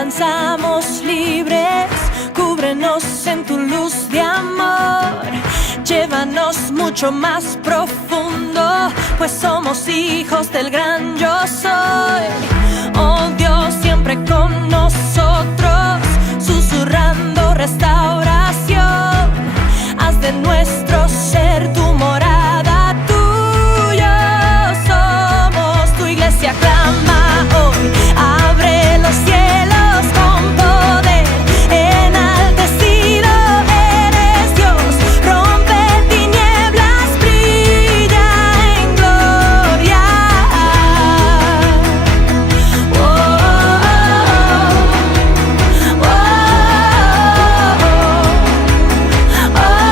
danzamos libres, cúbrenos en tu luz de amor, llévanos mucho más profundo, pues somos hijos del gran yo soy. Oh Dios, siempre con nosotros, susurrando restauración, haz de nuestro ser tu morada, tuyo somos, tu iglesia clama hoy, abre los cielos con poder, enaltecido eres Dios, rompe tinieblas, brilla en gloria. Oh, oh, oh, oh.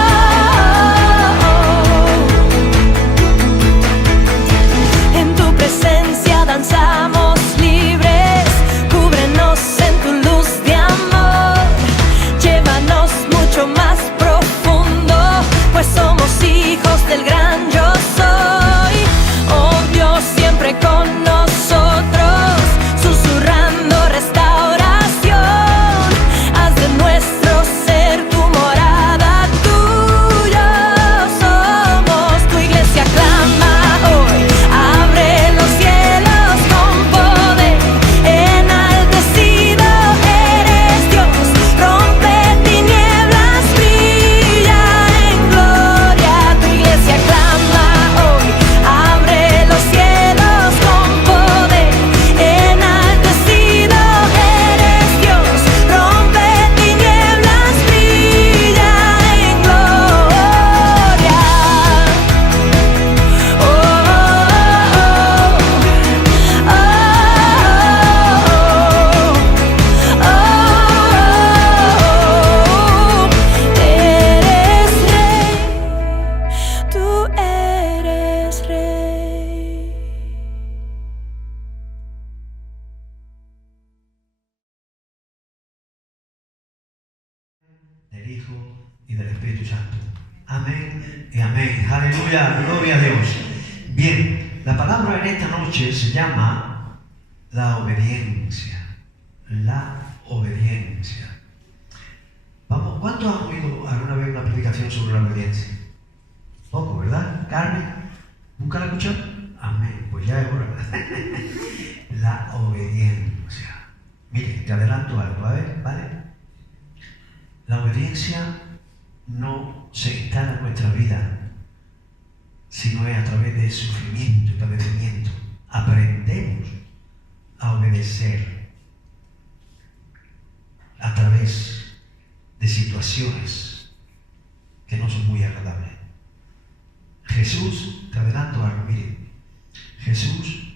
En tu presencia danzamos libres, cúbrenos en tu luz de amor, llévanos mucho más profundo, pues somos hijos del gran yo soy. Oh Dios, siempre con nosotros, susurrando restauración, haz de nuestro ser tu morada, tuyo somos, tu iglesia clama hoy, abre los cielos con poder, enaltecido eres Dios, rompe tinieblas, brilla en gloria, tu iglesia clama hoy, abre los cielos con poder, enaltecido eres Dios, rompe tinieblas, brilla en gloria. Oh, oh, oh, eres rey, tú eres rey. Del Hijo y del Espíritu Santo. Amén y amén. Aleluya, gloria a Dios. Bien, la palabra en esta noche se llama la obediencia. La obediencia. Vamos, ¿cuántos han oído alguna vez una predicación sobre la obediencia? Poco, ¿verdad? Carmen, ¿nunca la has escuchado? Amén, pues ya es hora. La obediencia. Mire, te adelanto algo, a ver, ¿vale? La obediencia no se instala en nuestra vida, sino es a través de sufrimiento y padecimiento. Aprendemos a obedecer a través de situaciones que no son muy agradables. Jesús, te adelanto algo, mire, Jesús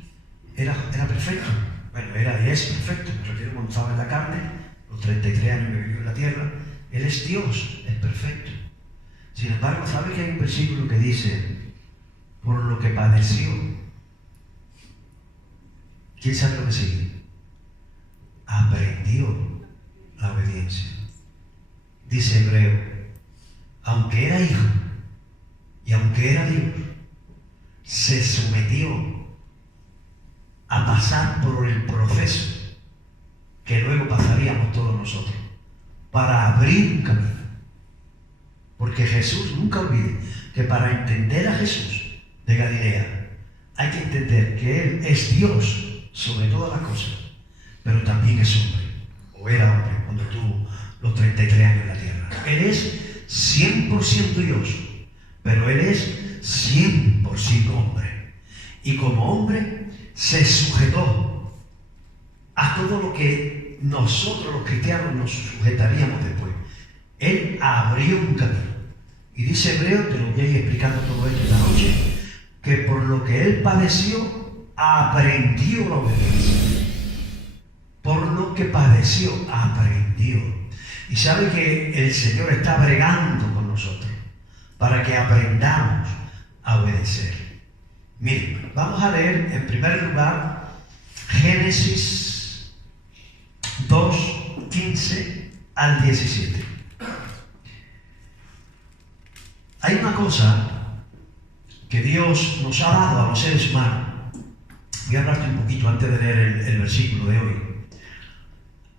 era perfecto. Bueno, era y es perfecto, me refiero cuando estaba en la carne, los 33 años que vivió en la tierra. Él es Dios, es perfecto. Sin embargo, ¿sabe que hay un versículo que dice, por lo que padeció? ¿Quién sabe lo que sigue? Aprendió la obediencia. Dice Hebreo, aunque era hijo y aunque era Dios, se sometió a pasar por el proceso que luego pasaríamos todos nosotros, para abrir un camino. Porque Jesús, nunca olvide que para entender a Jesús de Galilea hay que entender que Él es Dios sobre todas las cosas, pero también es hombre, o era hombre cuando tuvo los 33 años en la tierra. Él es 100% Dios, pero Él es 100% hombre. Y como hombre se sujetó a todo lo que nosotros los cristianos nos sujetaríamos después. Él abrió un camino. Y dice Hebreo, te lo voy a ir explicando todo esto esta noche, que por lo que Él padeció, aprendió la obediencia. Por lo que padeció, aprendió. Y sabe que el Señor está bregando con nosotros para que aprendamos a obedecer. Miren, vamos a leer en primer lugar Génesis 2, 15 al 17. Hay una cosa que Dios nos ha dado a los seres humanos. Voy a hablarte un poquito antes de leer el versículo de hoy.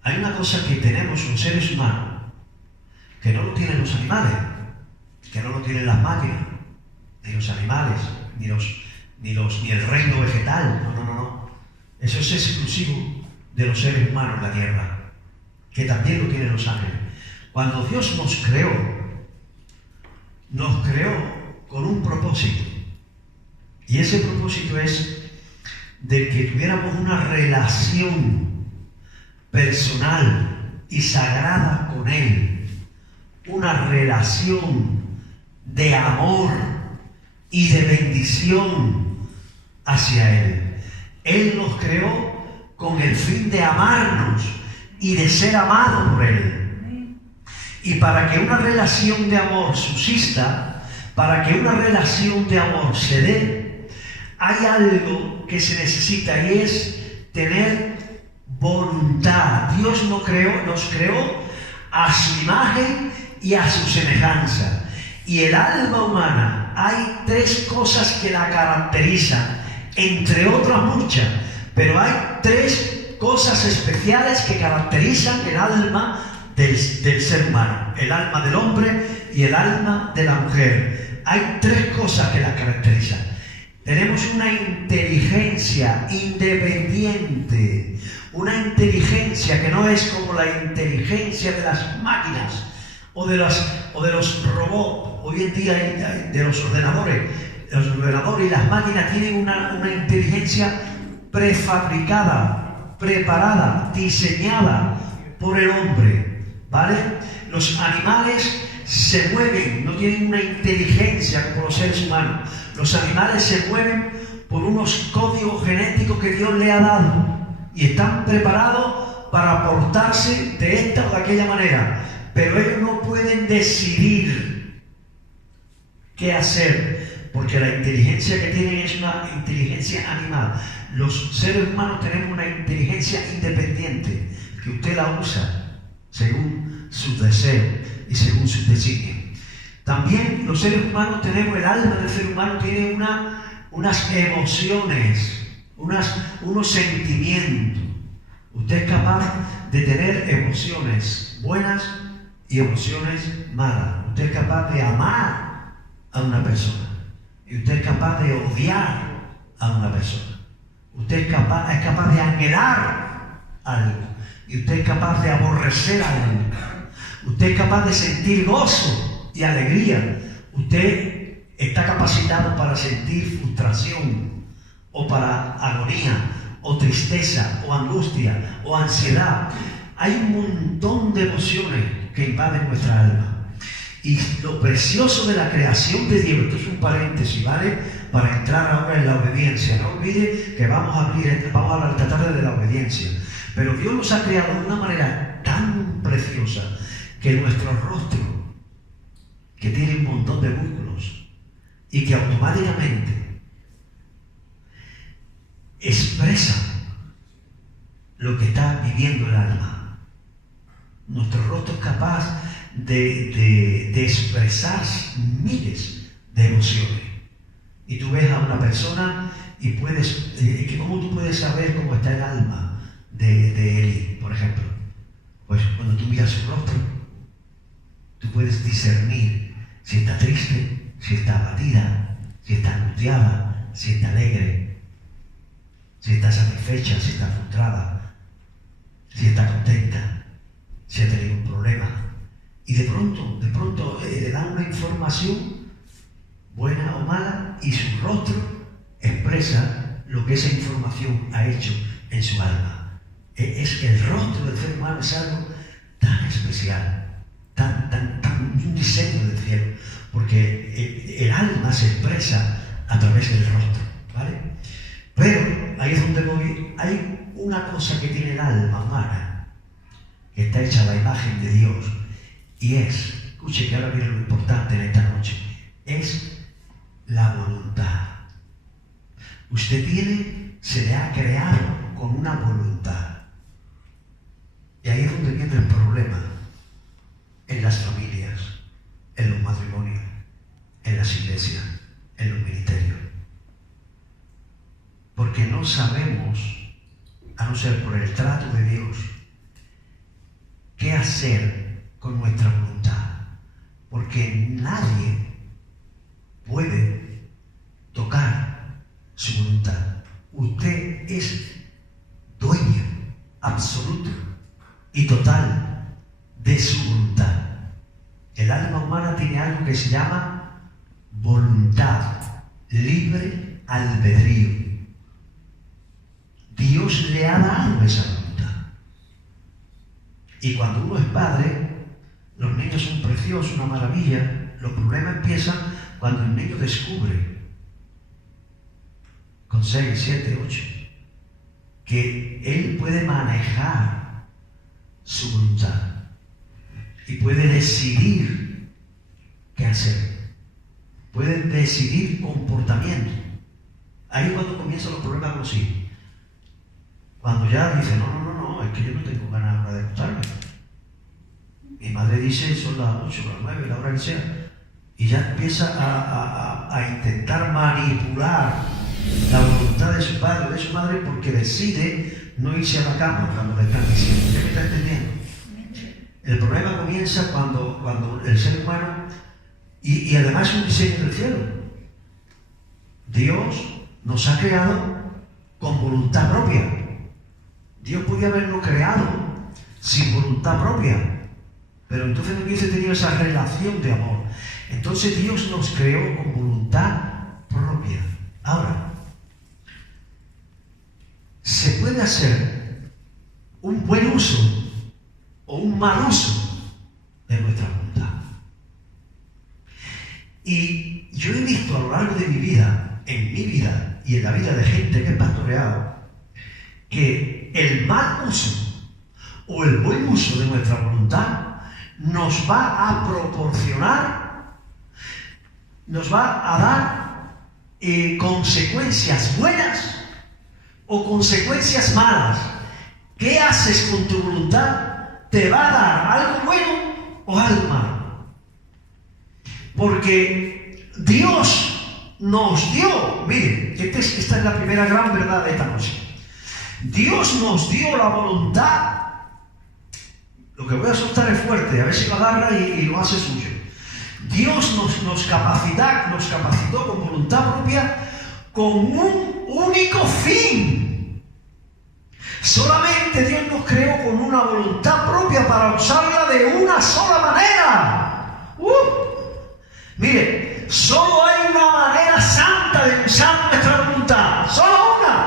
Hay una cosa que tenemos los seres humanos que no lo tienen los animales, que no lo tienen las máquinas, ni los animales, ni el reino vegetal. No. Eso es exclusivo de los seres humanos en la tierra, que también lo tienen los ángeles. Cuando Dios nos creó con un propósito. Y ese propósito es de que tuviéramos una relación personal y sagrada con Él. Una relación de amor y de bendición hacia Él. Él nos creó con el fin de amarnos y de ser amados por Él. Y para que una relación de amor subsista, para que una relación de amor se dé, hay algo que se necesita y es tener voluntad. Dios nos creó a su imagen y a su semejanza. Y el alma humana, hay 3 cosas que la caracterizan, entre otras muchas, pero hay 3 cosas especiales que caracterizan el alma del ser humano, el alma del hombre y el alma de la mujer. Hay 3 cosas que la caracterizan. Tenemos una inteligencia independiente, una inteligencia que no es como la inteligencia de las máquinas o de los robots. Hoy en día de los ordenadores y las máquinas tienen una inteligencia prefabricada, preparada, diseñada por el hombre, ¿vale? Los animales se mueven, no tienen una inteligencia como los seres humanos. Los animales se mueven por unos códigos genéticos que Dios le ha dado y están preparados para portarse de esta o de aquella manera, pero ellos no pueden decidir qué hacer, porque la inteligencia que tienen es una inteligencia animal. Los seres humanos tenemos una inteligencia independiente que usted la usa según sus deseos y según sus designios. También los seres humanos tenemos, el alma del ser humano tiene unas emociones, unos sentimientos. Usted es capaz de tener emociones buenas y emociones malas. Usted es capaz de amar a una persona y usted es capaz de odiar a una persona. Usted es capaz de anhelar algo y usted es capaz de aborrecer algo. Usted es capaz de sentir gozo y alegría. Usted está capacitado para sentir frustración o para agonía o tristeza o angustia o ansiedad. Hay un montón de emociones que invaden nuestra alma. Y lo precioso de la creación de Dios, esto es un paréntesis, ¿vale? Para entrar ahora en la obediencia. No olvide que vamos a hablar esta tarde de la obediencia. Pero Dios nos ha creado de una manera tan preciosa que nuestro rostro, que tiene un montón de músculos y que automáticamente expresa lo que está viviendo el alma. Nuestro rostro es capaz de expresar miles de emociones. Y tú ves a una persona y ¿cómo tú puedes saber cómo está el alma de Eli, por ejemplo? Pues cuando tú miras su rostro, tú puedes discernir si está triste, si está abatida, si está angustiada, si está alegre, si está satisfecha, si está frustrada, si está contenta, si ha tenido un problema. Y de pronto le dan una información buena o mala y su rostro expresa lo que esa información ha hecho en su alma. Es el rostro del ser humano, es algo tan especial, tan un diseño del cielo, porque el alma se expresa a través del rostro, ¿vale? Pero ahí es donde voy. Hay una cosa que tiene el alma humana, que está hecha a la imagen de Dios, y escuche que ahora viene lo importante en esta noche, es la voluntad. Usted se le ha creado con una voluntad. Y ahí es donde viene el problema en las familias, en los matrimonios, en las iglesias, en los ministerios. Porque no sabemos, a no ser por el trato de Dios, qué hacer con nuestra voluntad, porque nadie puede tocar su voluntad. Usted es dueño absoluto y total de su voluntad. El alma humana tiene algo que se llama voluntad, libre albedrío. Dios le ha dado esa voluntad. Y cuando uno es padre, los niños son preciosos, una maravilla. Los problemas empiezan cuando el niño descubre, con 6, 7, 8, que él puede manejar su voluntad y puede decidir qué hacer, puede decidir comportamiento. Ahí es cuando comienzan los problemas con los hijos. Cuando ya dice, no, es que yo no tengo ganas ahora de acostarme. Mi madre dice, son las 8, las 9, la hora que sea. Y ya empieza a intentar manipular la voluntad de su padre o de su madre porque decide no irse a la cama cuando le están diciendo. ¿Usted me está entendiendo? El problema comienza cuando el ser humano, y además es un diseño del cielo. Dios nos ha creado con voluntad propia. Dios podía habernos creado sin voluntad propia, pero entonces no hubiese tenido esa relación de amor. Entonces Dios nos creó con voluntad propia. Ahora, se puede hacer un buen uso o un mal uso de nuestra voluntad. Y yo he visto a lo largo de mi vida, en mi vida y en la vida de gente que he pastoreado, que el mal uso o el buen uso de nuestra voluntad nos va a proporcionar, nos va a dar consecuencias buenas o consecuencias malas. ¿Qué haces con tu voluntad? ¿Te va a dar algo bueno o algo malo? Porque Dios nos dio, miren, esta es la primera gran verdad de esta noche. Dios nos dio la voluntad. Lo que voy a soltar es fuerte, a ver si lo agarra y lo hace suyo. Dios nos capacitó con voluntad propia con un único fin. Solamente Dios nos creó con una voluntad propia para usarla de una sola manera. Mire, solo hay una manera santa de usar nuestra voluntad. Solo una.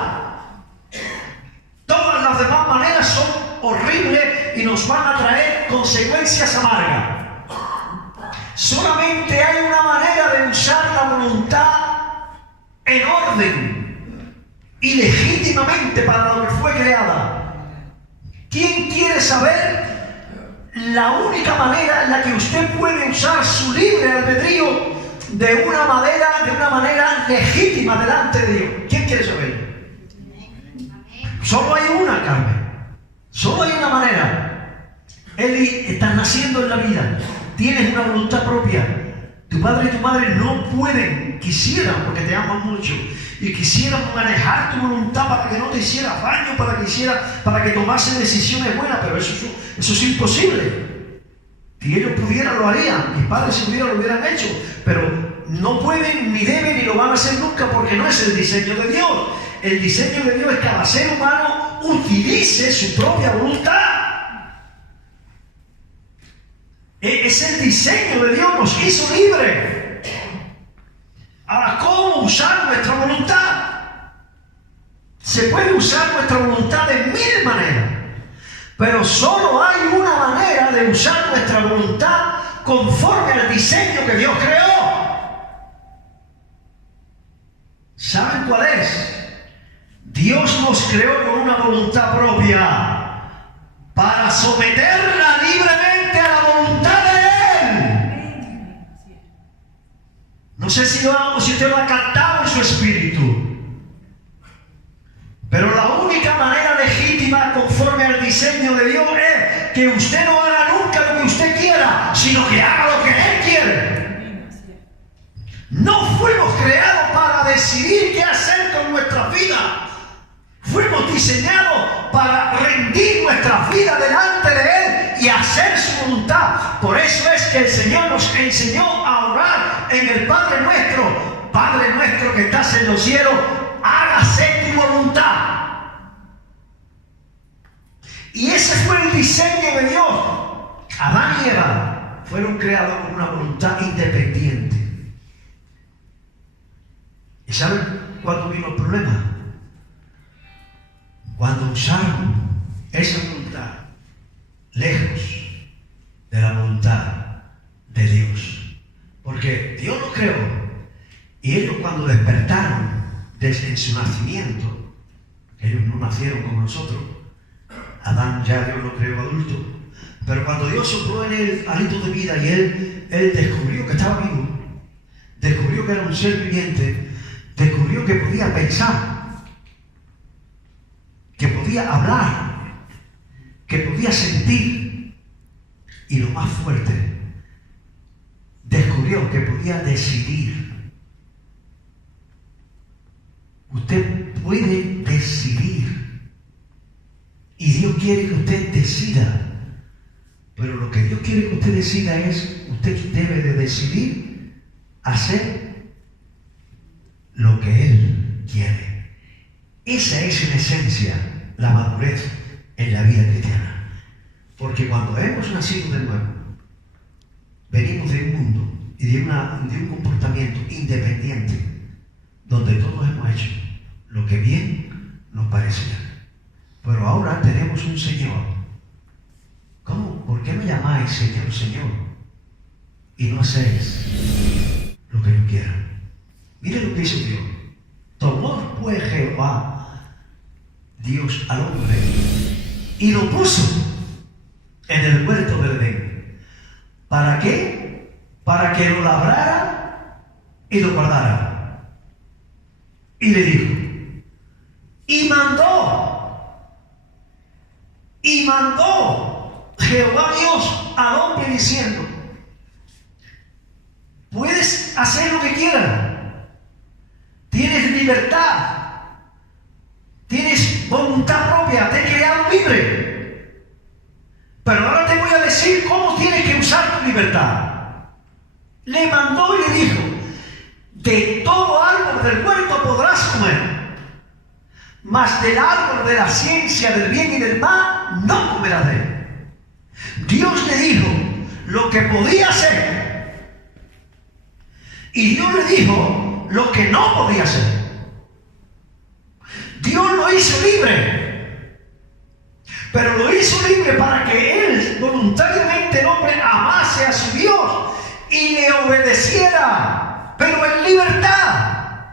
Todas las demás maneras son horribles y nos van a traer consecuencias amargas. Solamente hay una manera de usar la voluntad en orden y legítimamente para lo que fue creada. ¿Quién quiere saber la única manera en la que usted puede usar su libre albedrío de una manera legítima delante de Dios? ¿Quién quiere saber? Solo hay una, Carmen. Solo hay una manera. Eli, estás naciendo en la vida. Tienes una voluntad propia. Tu padre y tu madre no pueden, quisieran, porque te aman mucho, y quisieran manejar tu voluntad para que no te hiciera daño, para que tomase decisiones buenas, pero eso es imposible. Si ellos pudieran, lo harían. Mis padres, si pudieran, lo hubieran hecho, pero no pueden, ni deben, ni lo van a hacer nunca, porque no es el diseño de Dios. El diseño de Dios es que cada ser humano utilice su propia voluntad. Es el diseño de Dios, nos hizo libres. Ahora, ¿cómo usar nuestra voluntad? Se puede usar nuestra voluntad de 1000 maneras, pero solo hay una manera de usar nuestra voluntad conforme al diseño que Dios creó. ¿Saben cuál es? Dios nos creó con una voluntad propia para someterla libremente a la voluntad de Él. No sé si usted lo ha cantado en su espíritu, pero la única manera legítima conforme al diseño de Dios es que usted no haga nunca lo que usted quiera, sino que haga lo que Él quiere. No fuimos creados para decidir qué hacer con nuestra vida. Fuimos diseñados para rendir nuestra vida delante de Él y y hacer su voluntad. Por eso es que el Señor nos enseñó a orar en el Padre nuestro. Padre nuestro que estás en los cielos, hágase tu voluntad. Y ese fue el diseño de Dios. Adán y Eva fueron creados con una voluntad independiente. ¿Y saben cuándo vino el problema? Cuando usaron esa voluntad lejos de la voluntad de Dios. Porque Dios los creó y ellos cuando despertaron desde su nacimiento, ellos no nacieron como nosotros, Adán ya Dios lo creó adulto, pero cuando Dios sopló en él hálito de vida y él descubrió que estaba vivo, descubrió que era un ser viviente, descubrió que podía pensar, que podía hablar, que podía sentir, y lo más fuerte, descubrió que podía decidir. Usted puede decidir, y Dios quiere que usted decida, pero lo que Dios quiere que usted decida es, usted debe de decidir hacer lo que Él quiere. Esa es en esencia la madurez en la vida cristiana. Porque cuando hemos nacido de nuevo, venimos de un mundo y de un comportamiento independiente, donde todos hemos hecho lo que bien nos parecía. Pero ahora tenemos un Señor. ¿Cómo? ¿Por qué me llamáis Señor, Señor? Y no hacéis lo que yo quiero. Mire lo que hizo Dios. Tomó pues Jehová, Dios al hombre, y lo puso en el huerto del Edén. ¿Para qué? Para que lo labrara y lo guardara. Y le dijo, y mandó Jehová Dios al hombre diciendo, puedes hacer lo que quieras, tienes libertad, tienes voluntad propia, te he creado libre, pero ahora te voy a decir cómo tienes que usar tu libertad. Le mandó y le dijo, de todo árbol del huerto podrás comer, mas del árbol de la ciencia del bien y del mal no comerás de él. Dios le dijo lo que podía hacer y Dios le dijo lo que no podía hacer. Dios lo hizo libre, pero lo hizo libre para que él voluntariamente, el hombre, amase a su Dios y le obedeciera, pero en libertad.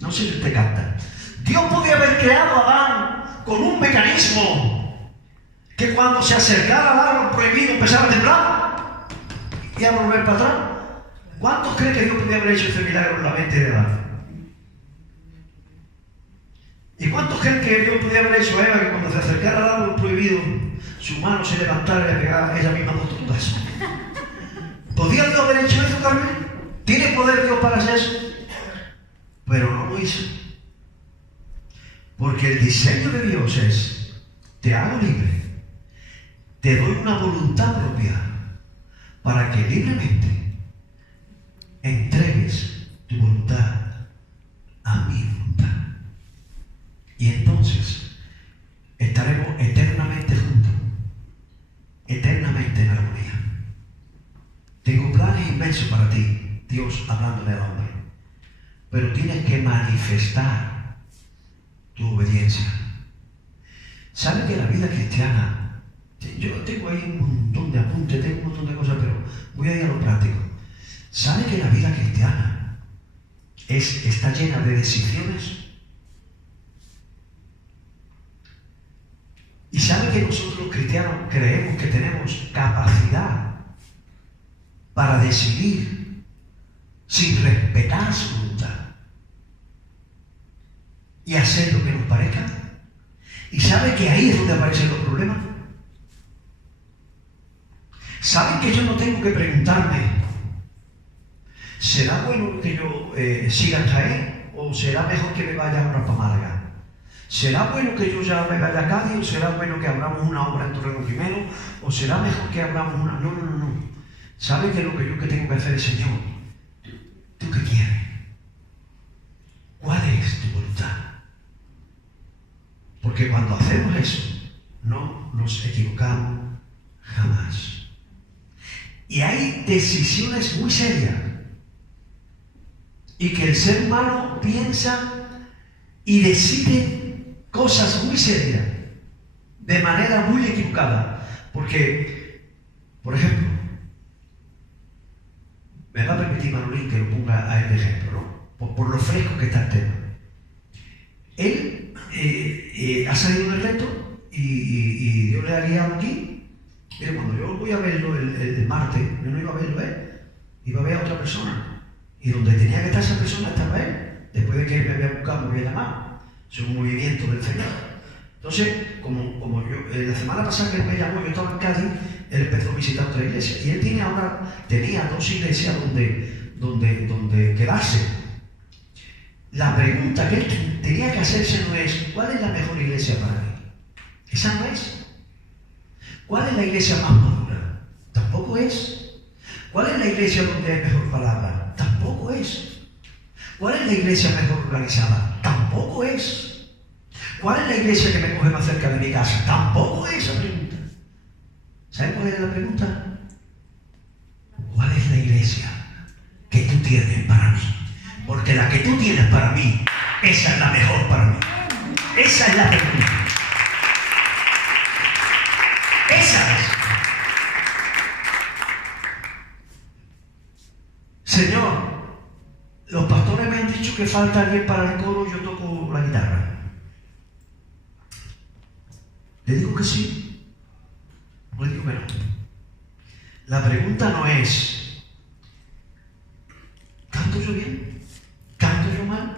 No sé si usted capta. Dios podía haber creado a Adán con un mecanismo que cuando se acercara al árbol prohibido empezara a temblar y a volver para atrás. ¿Cuántos creen que Dios podía haber hecho este milagro en la mente de Adán? ¿Y cuántos creen que Dios podía haber hecho a Eva que cuando se acercara al árbol prohibido su mano se levantara y le pegara ella misma dos tortazos? ¿Podía Dios haber hecho eso también? ¿Tiene poder Dios para hacer eso? Pero no lo hizo. Porque el diseño de Dios es, te hago libre, te doy una voluntad propia para que libremente entregues tu voluntad a mi voluntad. Y entonces estaremos eternamente juntos, eternamente en armonía. Tengo planes inmensos para ti, Dios hablándole al hombre, pero tienes que manifestar tu obediencia. ¿Sabe que la vida cristiana, yo tengo ahí un montón de apuntes, tengo un montón de cosas, pero voy a ir a lo práctico? ¿Sabe que la vida cristiana está llena de decisiones? ¿Y sabe que nosotros los cristianos creemos que tenemos capacidad para decidir sin respetar su voluntad y hacer lo que nos parezca? ¿Y sabe que ahí es donde aparecen los problemas? ¿Saben que yo no tengo que preguntarme, ¿será bueno que yo siga en Jaén o será mejor que me vaya ahora para Málaga? ¿Será bueno que yo ya me vaya a Cádiz? ¿O será bueno que abramos una obra en Torreno primero? ¿O será mejor que abramos una? No, no, no, no. ¿Sabe qué es lo que yo tengo que hacer, el Señor? ¿Tú qué quieres? ¿Cuál es tu voluntad? Porque cuando hacemos eso, no nos equivocamos jamás. Y hay decisiones muy serias y que el ser humano piensa y decide cosas muy serias de manera muy equivocada. Porque, por ejemplo, me va a permitir Manolín que lo ponga a él de ejemplo, ¿no? Por lo fresco que está el tema. Él ha salido del reto y Dios le ha guiado aquí. Mira, cuando yo voy a verlo el martes, yo no iba a verlo iba a ver a otra persona. Y donde tenía que estar esa persona estaba él. Después de que él me había buscado, me había llamado. Es un movimiento del Señor. Entonces, como yo, la semana pasada que él me llamó, yo estaba en Cádiz, él empezó a visitar otra iglesia. Y él tenía 2 iglesias donde quedarse. La pregunta que él tenía que hacerse no es, ¿cuál es la mejor iglesia para mí? Esa no es. ¿Cuál es la iglesia más madura? Tampoco es. ¿Cuál es la iglesia donde hay mejor palabra? Tampoco es. ¿Cuál es la iglesia mejor organizada? Tampoco es. ¿Cuál es la iglesia que me coge más cerca de mi casa? Tampoco es esa pregunta. ¿Saben cuál es la pregunta? ¿Cuál es la iglesia que tú tienes para mí? Porque la que tú tienes para mí, esa es la mejor para mí. Esa es la pregunta. Esa es. Señor, los pastores me han dicho que falta alguien para el coro y yo toco la guitarra. ¿Le digo que sí? ¿O le digo que no? La pregunta no es, ¿canto yo bien? ¿Canto yo mal?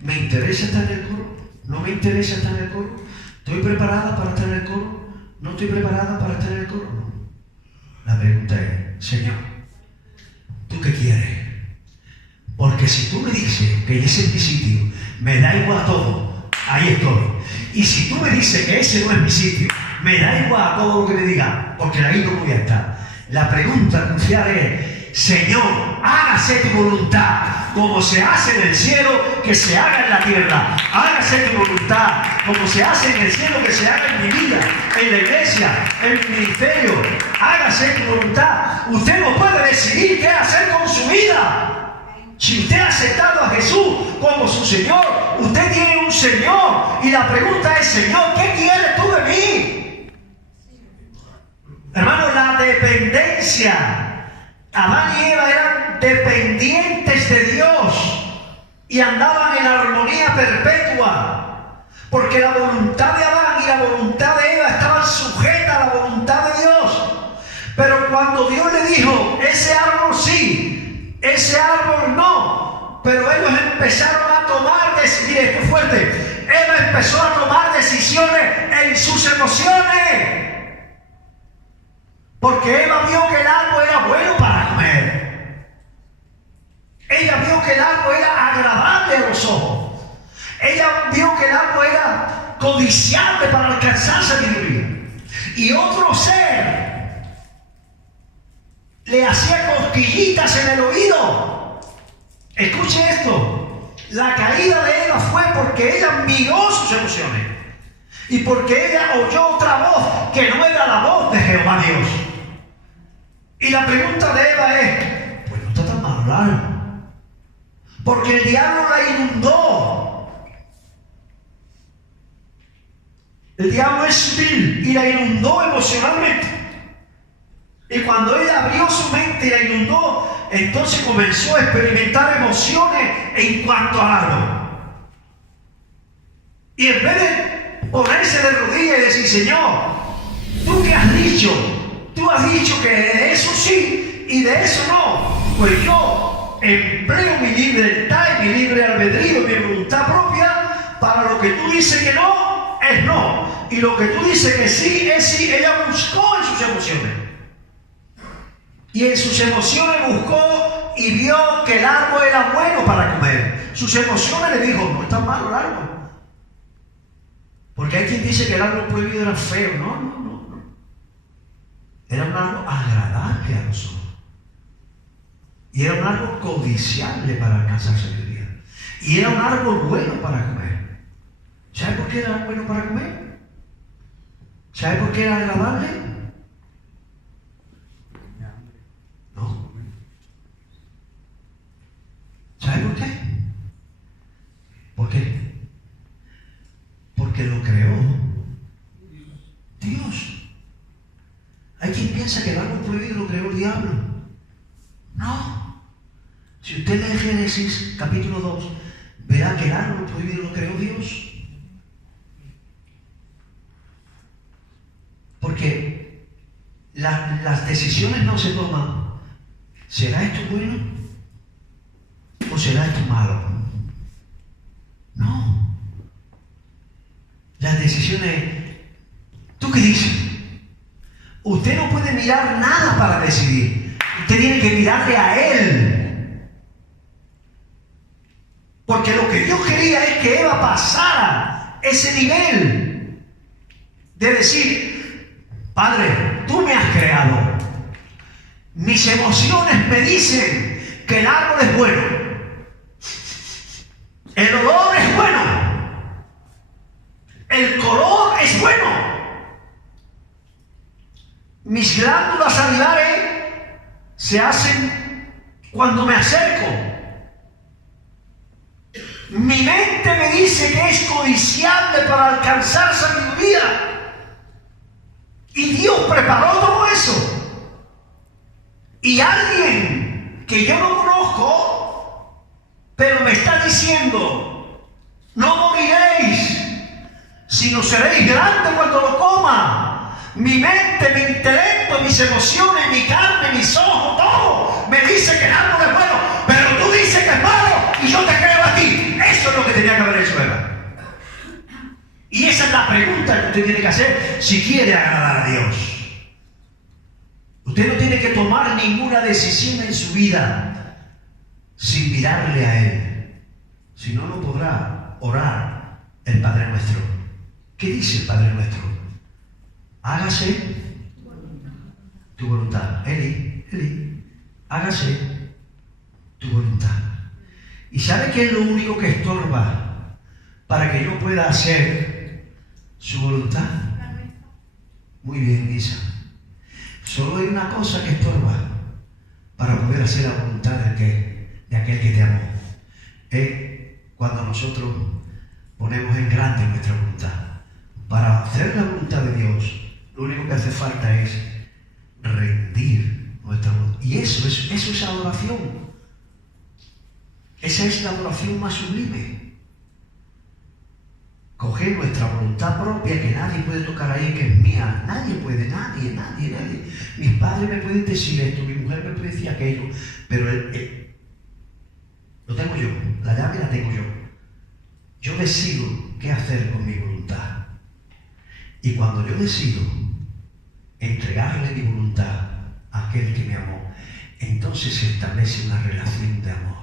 ¿Me interesa estar en el coro? ¿No me interesa estar en el coro? ¿Estoy preparada para estar en el coro? ¿No estoy preparada para estar en el coro? No. La pregunta es, Señor, ¿tú qué quieres? Porque si tú me dices que ese es mi sitio, me da igual a todo, ahí estoy. Y si tú me dices que ese no es mi sitio, me da igual a todo lo que me digas, porque ahí no voy a estar. La pregunta crucial es, Señor, hágase tu voluntad, como se hace en el cielo, que se haga en la tierra. Hágase tu voluntad, como se hace en el cielo, que se haga en mi vida, en la iglesia, en mi ministerio. Hágase tu voluntad. Usted no puede decidir qué hacer con su vida. Si usted ha aceptado a Jesús como su Señor, usted tiene un Señor. Y la pregunta es, Señor, ¿qué quieres tú de mí? Hermano, la dependencia. Adán y Eva eran dependientes de Dios y andaban en armonía perpetua, porque la voluntad de Adán y la voluntad de Eva estaban sujetas a la voluntad de Dios. Pero cuando Dios le dijo, ese árbol sí, ese árbol no, pero ellos empezaron a tomar decisiones. Mire, esto es fuerte. Eva empezó a tomar decisiones en sus emociones. Porque Eva vio que el árbol era bueno para comer. Ella vio que el árbol era agradable a los ojos. Ella vio que el árbol era codiciable para alcanzar sabiduría. Y otro ser le hacía cosquillitas en el oído. Escuche esto. La caída de Eva fue porque ella miró sus emociones. Y porque ella oyó otra voz que no era la voz de Jehová Dios. Y la pregunta de Eva es, pues no está tan mal hablar, porque el diablo la inundó. El diablo es sutil y la inundó emocionalmente. Y cuando ella abrió su mente y la inundó, entonces comenzó a experimentar emociones en cuanto al árbol. Y en vez de ponerse de rodillas y decir, Señor, ¿tú qué has dicho? Tú has dicho que de eso sí y de eso no. Pues yo empleo mi libertad y mi libre albedrío y mi voluntad propia para lo que tú dices que no, es no. Y lo que tú dices que sí, es sí. Ella buscó en sus emociones. Y en sus emociones buscó y vio que el árbol era bueno para comer. Sus emociones le dijo, no está malo el árbol. Porque hay quien dice que el árbol prohibido era feo. No. Era un árbol agradable a los ojos. Y era un árbol codiciable para alcanzar sabiduría. Y era un árbol bueno para comer. ¿Sabe por qué era bueno para comer? ¿Sabe por qué era agradable? No. ¿Sabe por qué? ¿Por qué? Porque lo creó Dios. Hay quien piensa que el árbol prohibido lo creó el diablo. No. Si usted lee Génesis capítulo 2, verá que el árbol prohibido lo creó Dios. Porque las decisiones no se toman. ¿Será esto bueno o será esto malo? No. Las decisiones... ¿Tú qué dices? Usted no puede mirar nada para decidir. Usted tiene que mirarle a Él. Porque lo que Dios quería es que Eva pasara ese nivel de decir: Padre, tú me has creado. Mis emociones me dicen que el árbol es bueno. El olor es bueno. El color es bueno. Mis glándulas salivares se hacen cuando me acerco. Mi mente me dice que es codiciable para alcanzar sabiduría. Y Dios preparó todo eso. Y alguien que yo no conozco, pero me está diciendo: no moriréis, sino seréis grandes cuando lo coma. Mi mente, mi intelecto, mis emociones, mi carne, mis ojos, todo me dice que el árbol es bueno, pero tú dices que es malo y yo te creo a ti. Eso es lo que tenía que haber hecho Eva. Y esa es la pregunta que usted tiene que hacer si quiere agradar a Dios. Usted no tiene que tomar ninguna decisión en su vida sin mirarle a Él. Si no, no podrá orar el Padre Nuestro. ¿Qué dice el Padre Nuestro? Hágase tu voluntad. Eli, hágase tu voluntad. ¿Y sabe qué es lo único que estorba para que yo pueda hacer su voluntad? Muy bien, Lisa. Solo hay una cosa que estorba para poder hacer la voluntad de aquel que te amó. Es cuando nosotros ponemos en grande nuestra voluntad. Para hacer la voluntad de Dios, lo único que hace falta es rendir nuestra voluntad. Y eso es adoración. Esa es la adoración más sublime. Coger nuestra voluntad propia, que nadie puede tocar ahí, que es mía. Nadie puede, nadie. Mis padres me pueden decir esto, mi mujer me puede decir aquello, pero lo tengo yo, la llave la tengo yo. Yo decido qué hacer con mi voluntad. Y cuando yo decido entregarle mi voluntad a aquel que me amó, entonces se establece una relación de amor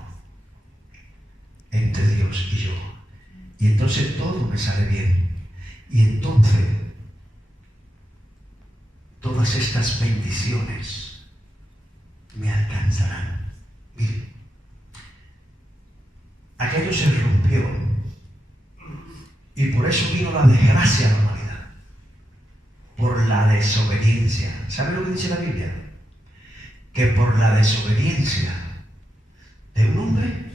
entre Dios y yo. Y entonces todo me sale bien. Y entonces todas estas bendiciones me alcanzarán. Mire, aquello se rompió y por eso vino la desgracia a la humanidad. Por la desobediencia. ¿Sabe lo que dice la Biblia? Que por la desobediencia de un hombre,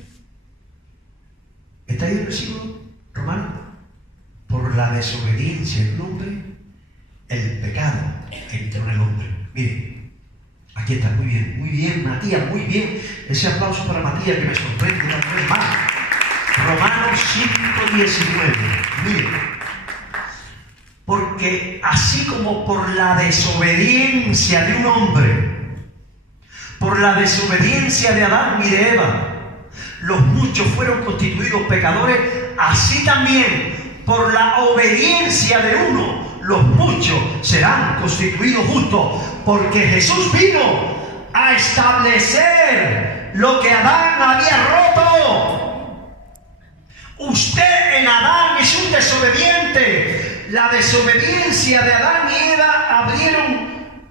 ¿está ahí el versículo romano? Por la desobediencia de un hombre, el pecado entró en el hombre. Mire, aquí está, muy bien, Matías, muy bien. Ese aplauso para Matías que me sorprende una vez más. Romanos 5:19. Mire. Porque así como por la desobediencia de un hombre, por la desobediencia de Adán y de Eva, los muchos fueron constituidos pecadores, así también por la obediencia de uno, los muchos serán constituidos justos, porque Jesús vino a establecer lo que Adán había roto. Usted en Adán es un desobediente. la desobediencia de Adán y Eva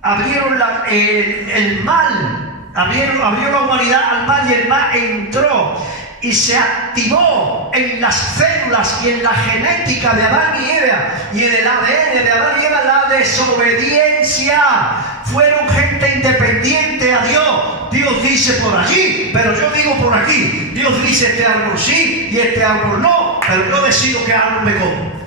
abrieron el mal, abrió la humanidad al mal, y el mal entró y se activó en las células y en la genética de Adán y Eva y en el ADN de Adán y Eva la desobediencia. Fueron gente independiente a Dios. Dios dice por allí, pero yo digo por aquí. Dios dice este árbol sí y este árbol no, pero yo decido qué árbol me como.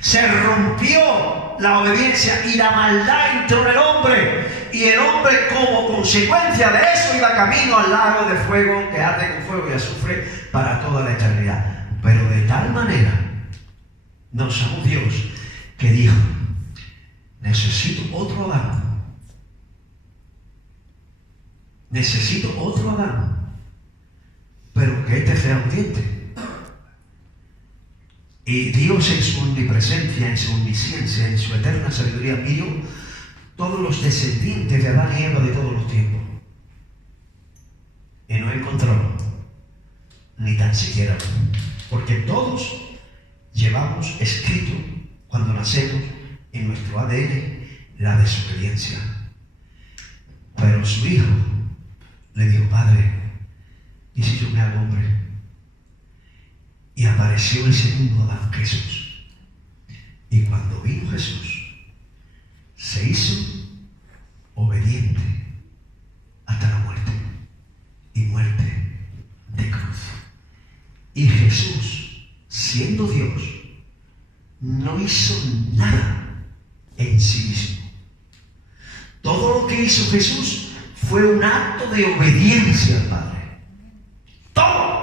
Se rompió la obediencia y la maldad entró en el hombre. Y el hombre, como consecuencia de eso, iba camino al lago de fuego que arde con fuego y azufre para toda la eternidad. Pero de tal manera nos amó Dios que dijo: necesito otro Adán. Necesito otro Adán, pero que este sea obediente. Y Dios, en su omnipresencia, en su omnisciencia, en su eterna sabiduría, miró todos los descendientes de Adán y Eva de todos los tiempos, y no encontró ni tan siquiera uno, porque todos llevamos escrito cuando nacemos en nuestro ADN la desobediencia. Pero su hijo le dijo: Padre, ¿y si yo me hago hombre? Y apareció el segundo Adán, Jesús. Y cuando vino Jesús, se hizo obediente hasta la muerte, y muerte de cruz. Y Jesús, siendo Dios, no hizo nada en sí mismo. Todo lo que hizo Jesús fue un acto de obediencia al Padre. Todo.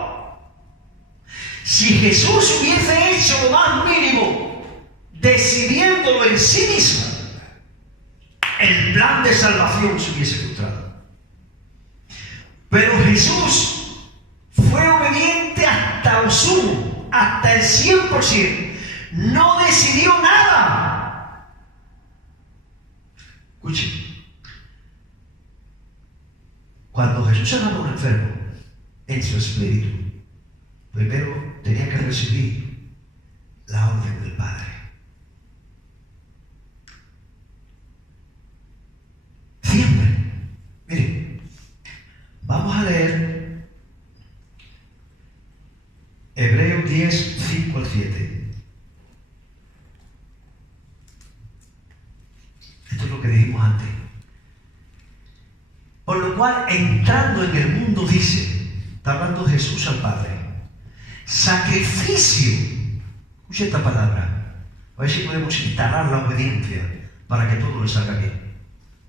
Si Jesús hubiese hecho lo más mínimo, decidiéndolo en sí mismo, el plan de salvación se hubiese frustrado. Pero Jesús fue obediente hasta lo sumo, hasta el 100%. No decidió nada. Escuchen. Cuando Jesús sanaba a un enfermo en su espíritu, primero tenía que recibir la orden del Padre. Siempre. Miren, vamos a leer Hebreos 10, 5 al 7. Esto es lo que dijimos antes. Por lo cual, entrando en el mundo, dice, está hablando Jesús al Padre, sacrificio. Escuche esta palabra, a ver si podemos instalar la obediencia para que todo le salga bien.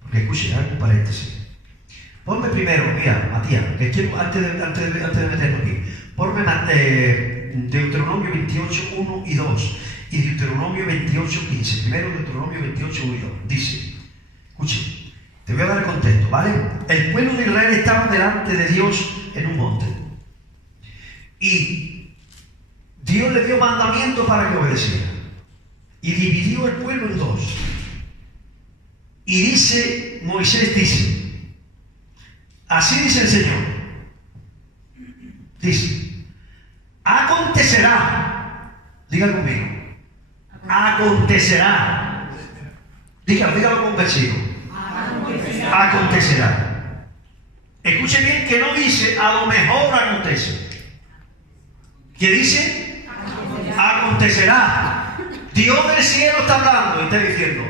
Porque escuche, hago un paréntesis. Ponme primero, mira, Matías, que quiero, antes de meternos aquí, ponme Deuteronomio 28, 1 y 2 y Deuteronomio 28, 15. Primero Deuteronomio 28, 1 y 2. Dice, escuche, te voy a dar el contexto, ¿vale? El pueblo de Israel estaba delante de Dios en un monte. Y Dios le dio mandamiento para que obedeciera. Y dividió el pueblo en dos. Y dice, Moisés dice, así dice el Señor. Dice, acontecerá, diga conmigo, acontecerá. Dígalo con versículo. Acontecerá. Escuche bien que no dice a lo mejor acontece. ¿Qué dice? Acontecerá. Dios del cielo está hablando y está diciendo,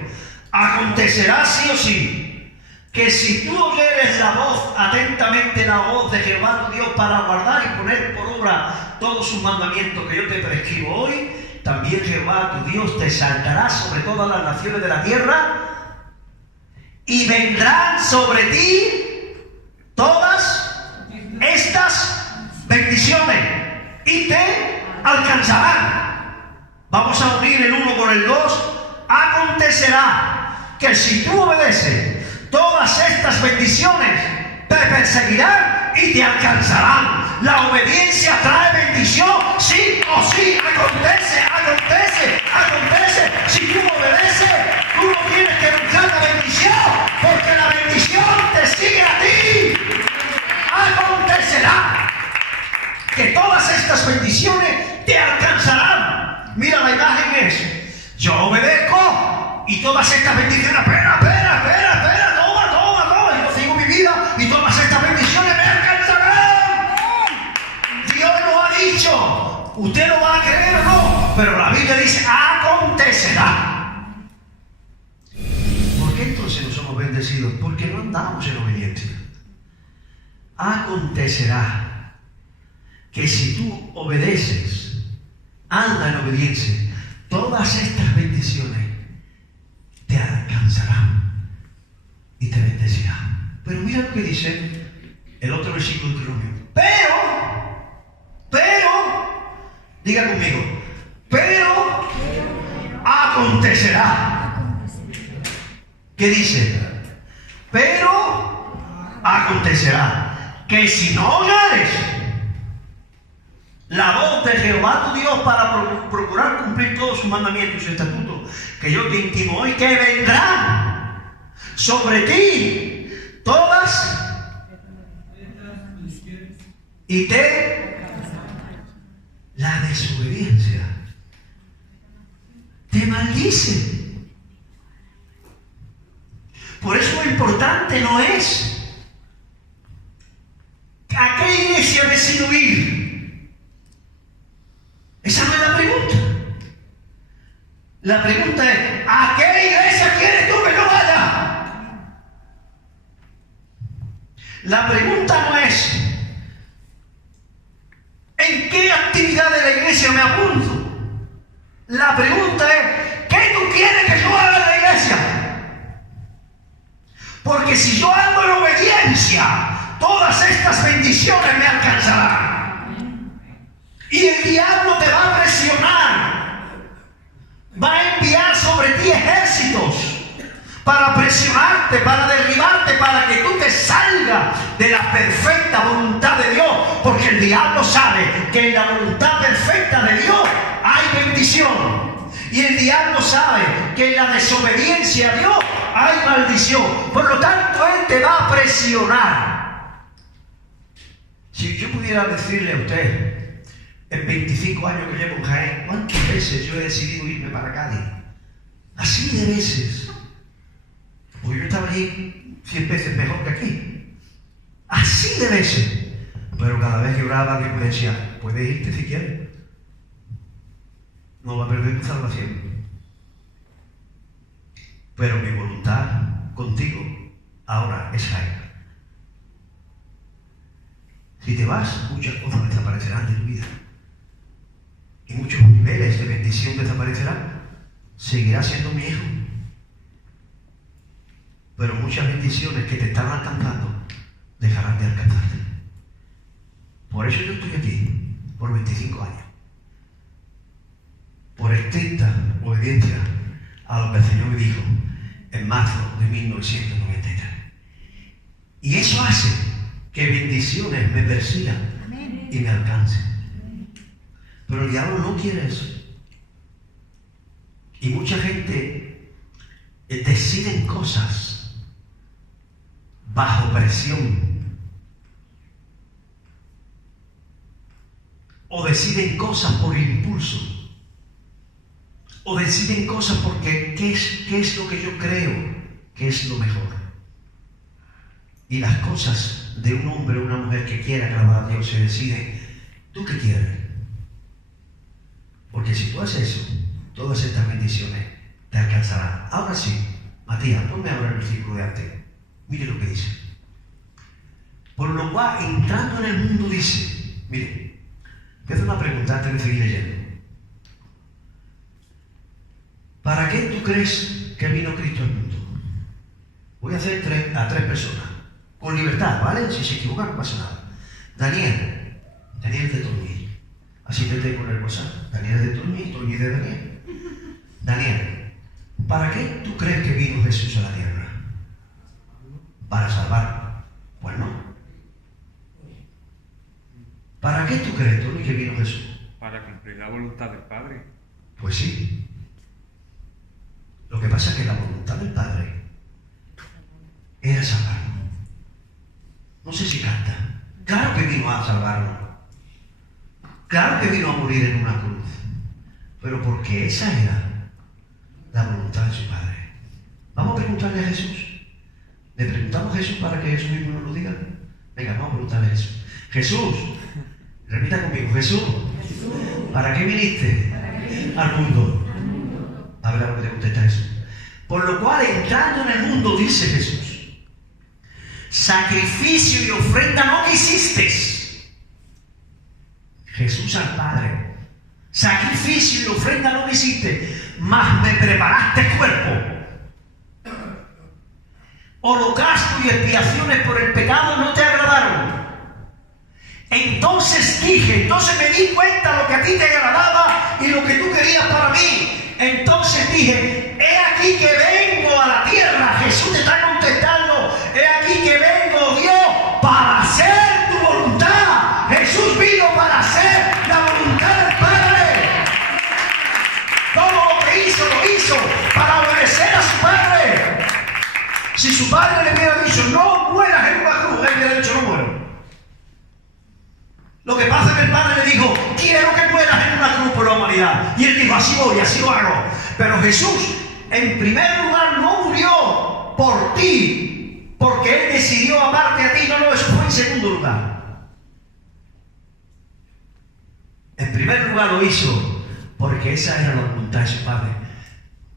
acontecerá sí o sí, que si tú oyeres la voz, atentamente la voz de Jehová tu Dios, para guardar y poner por obra todos sus mandamientos que yo te prescribo hoy, también Jehová tu Dios te exaltará sobre todas las naciones de la tierra, y vendrán sobre ti todas estas bendiciones y te alcanzarán. Vamos a unir el uno con el dos. Acontecerá que si tú obedeces, todas estas bendiciones te perseguirán y te alcanzarán. La obediencia trae bendición, sí o sí. Acontece. Si tú obedeces, tú no tienes que buscar la bendición, porque la bendición te sigue a ti. Acontecerá que todas estas bendiciones te alcanzarán. Mira, la imagen es: yo obedezco y todas estas bendiciones, espera, toma, yo sigo mi vida y todas estas bendiciones me alcanzarán. Dios lo ha dicho, usted lo va a creer o no, pero la Biblia dice, acontecerá. ¿Por qué entonces no somos bendecidos? Porque no andamos en obediencia. Acontecerá que si tú obedeces, anda en obediencia, todas estas bendiciones te alcanzarán y te bendecirán. Pero mira lo que dice el otro versículo de Deuteronomio. Diga conmigo, pero acontecerá. ¿Qué dice? Pero acontecerá que si no oyeres la voz de Jehová tu Dios para procurar cumplir todos sus mandamientos y sus estatutos que yo te intimo hoy, que vendrán sobre ti todas y la desobediencia te maldice. Por eso lo importante no es a qué iglesia decido ir. Esa no es la pregunta. La pregunta es, ¿a qué iglesia quieres tú que yo vaya? La pregunta no es, ¿en qué actividad de la iglesia me apunto? La pregunta es, ¿qué tú quieres que yo haga en la iglesia? Porque si yo ando en obediencia, todas estas bendiciones me alcanzarán. Y el diablo te va a presionar. Va a enviar sobre ti ejércitos para presionarte, para derribarte, para que tú te salgas de la perfecta voluntad de Dios. Porque el diablo sabe que en la voluntad perfecta de Dios hay bendición. Y el diablo sabe que en la desobediencia a Dios hay maldición. Por lo tanto, él te va a presionar. Si yo pudiera decirle a usted, en 25 años que llevo en Jaén, ¿cuántas veces yo he decidido irme para Cádiz? Así de veces. Porque yo estaba allí 100 veces mejor que aquí. Así de veces. Pero cada vez que oraba, Dios me decía, puedes irte si quieres. No va a perder tu salvación. Pero mi voluntad contigo ahora es Jaén. Si te vas, muchas cosas desaparecerán de tu vida. Y muchos niveles de bendición desaparecerán. Seguirás siendo mi hijo. Pero muchas bendiciones que te están alcanzando dejarán de alcanzarte. Por eso yo estoy aquí, por 25 años. Por estricta obediencia a lo que el Señor me dijo en marzo de 1993. Y eso hace que bendiciones me persigan y me alcancen. Pero el diablo no quiere eso. Y mucha gente decide cosas bajo presión. O deciden cosas por impulso. O deciden cosas porque ¿qué es lo que yo creo que es lo mejor? Y las cosas de un hombre o una mujer que quiera agradar a Dios se deciden, ¿tú qué quieres? Porque si tú haces eso, todas estas bendiciones te alcanzarán. Ahora sí, Matías, ponme ahora el versículo de antes. Mire lo que dice. Por lo cual, entrando en el mundo, dice, mire, te hace una pregunta antes de seguir leyendo. ¿Para qué tú crees que vino Cristo al mundo? Voy a hacer a tres personas, con libertad, ¿vale? Si se equivocan no pasa nada. Daniel de Toñi. Así te tengo en el WhatsApp. Daniel de Toñi, Toñi de Daniel. Daniel, ¿para qué tú crees que vino Jesús a la tierra? Para salvar. Pues no. ¿Para qué tú crees, Toñi, que vino Jesús? Para cumplir la voluntad del Padre. Pues sí. Lo que pasa es que la voluntad del Padre era salvarnos. No sé si canta. Claro que vino a salvarnos. Claro que vino a morir en una cruz. Pero porque esa era preguntarle a Jesús. ¿Le preguntamos a Jesús para que Jesús mismo nos lo diga? Venga, vamos a preguntarle a Jesús. Jesús, repita conmigo, Jesús, ¿para qué viniste al mundo? A ver lo que te contesta Jesús. Por lo cual, entrando en el mundo, dice Jesús, sacrificio y ofrenda no quisiste. Jesús al Padre. Sacrificio y ofrenda no quisiste, mas me preparaste cuerpo. Holocausto y expiaciones por el pecado no te agradaron. Entonces me di cuenta de lo que a ti te agradaba y lo que tú querías para mí. Entonces dije, he aquí que vengo a la tierra. Jesús te está contestando, he aquí que vengo, Dios, para hacer tu voluntad. Jesús vino para hacer la voluntad del Padre. Todo lo que hizo, lo hizo para obedecer a su Padre. Si su Padre le hubiera dicho, no mueras en una cruz, él hubiera dicho, no muero. Lo que pasa es que el Padre le dijo, quiero que mueras en una cruz por la humanidad. Y él dijo, así voy, así lo hago. Pero Jesús, en primer lugar, no murió por ti, porque él decidió amarte a ti. No, eso fue en segundo lugar. En primer lugar lo hizo porque esa era la voluntad de su Padre.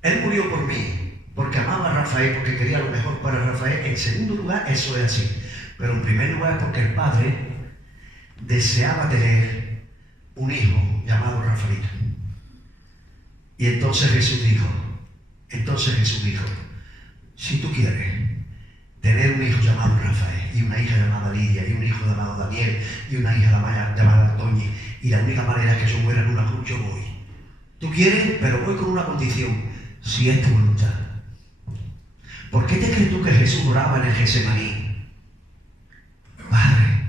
Él murió por mí, porque amaba a Rafael, porque quería lo mejor para Rafael. En segundo lugar, eso es así. Pero en primer lugar, porque el Padre deseaba tener un hijo llamado Rafaelito. Y entonces Jesús dijo, si tú quieres tener un hijo llamado Rafael, y una hija llamada Lidia, y un hijo llamado Daniel, y una hija llamada Toñi, y la única manera es que yo muera en una cruz, yo voy. Tú quieres, pero voy con una condición, si es tu voluntad. ¿Por qué te crees tú que Jesús oraba en el Getsemaní? Padre,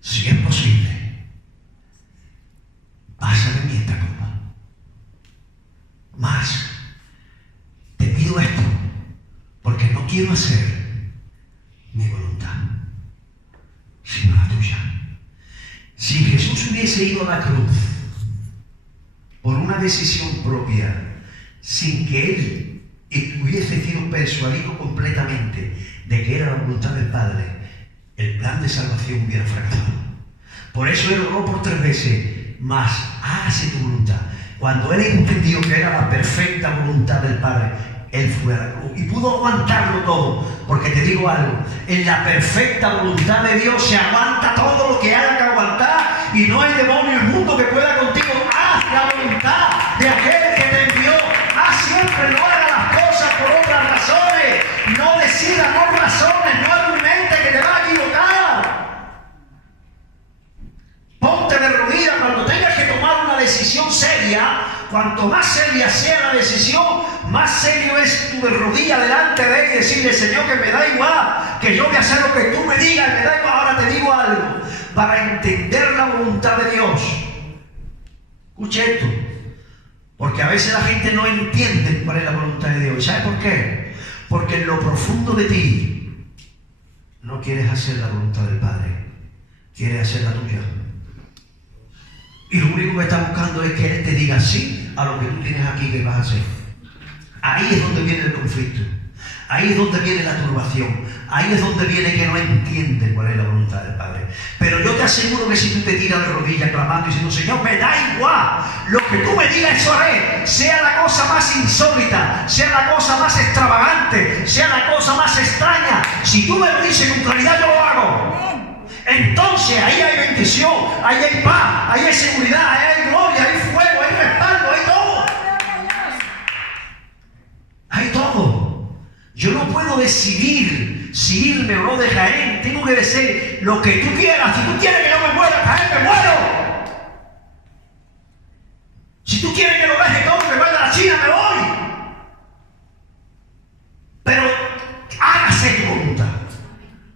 si es posible, pasa de mí esta copa. Mas te pido esto, porque no quiero hacer mi voluntad, sino la tuya. Si Jesús hubiese ido a la cruz por una decisión propia, sin que él hubiese sido persuadido completamente de que era la voluntad del Padre, el plan de salvación hubiera fracasado. Por eso él oró por 3 veces, mas hágase tu voluntad. Cuando él entendió que era la perfecta voluntad del Padre, él fue a la cruz y pudo aguantarlo todo. Porque te digo algo, en la perfecta voluntad de Dios se aguanta todo lo que haya que aguantar, y no hay demonio en el mundo que pueda contigo. Haz la voluntad de aquel que te envió. Haz siempre, no hagas las cosas por otras razones. No decidas, no razones, no argumentes que te va a equivocar. Ponte de rodillas cuando tengas que tomar una decisión seria. Cuanto más seria sea la decisión, más serio es tu de rodilla delante de él y decirle, Señor, que me da igual, que yo voy a hacer lo que tú me digas, me da igual. Ahora te digo algo, para entender la voluntad de Dios, escuche esto, porque a veces la gente no entiende cuál es la voluntad de Dios. ¿Sabes por qué? Porque en lo profundo de ti no quieres hacer la voluntad del Padre, quieres hacer la tuya. Y lo único que está buscando es que Él te diga sí a lo que tú tienes aquí que vas a hacer. Ahí es donde viene el conflicto. Ahí es donde viene la turbación. Ahí es donde viene que no entiende cuál es la voluntad del Padre. Pero yo te aseguro que si tú te tiras de rodillas clamando y diciendo, Señor, me da igual, lo que tú me digas eso haré, sea la cosa más insólita, sea la cosa más extravagante, sea la cosa más extraña, si tú me lo dices con claridad, yo lo hago. Entonces ahí hay bendición, ahí hay paz, ahí hay seguridad, ahí hay gloria, hay fuego, hay respaldo, hay todo. Hay todo. Yo no puedo decidir si irme o no de Jaén. Tengo que decir lo que tú quieras. Si tú quieres que yo me muera, Jaén, me muero. Si tú quieres que lo deje todo, que vaya a la China, me voy. Pero hágase tu voluntad.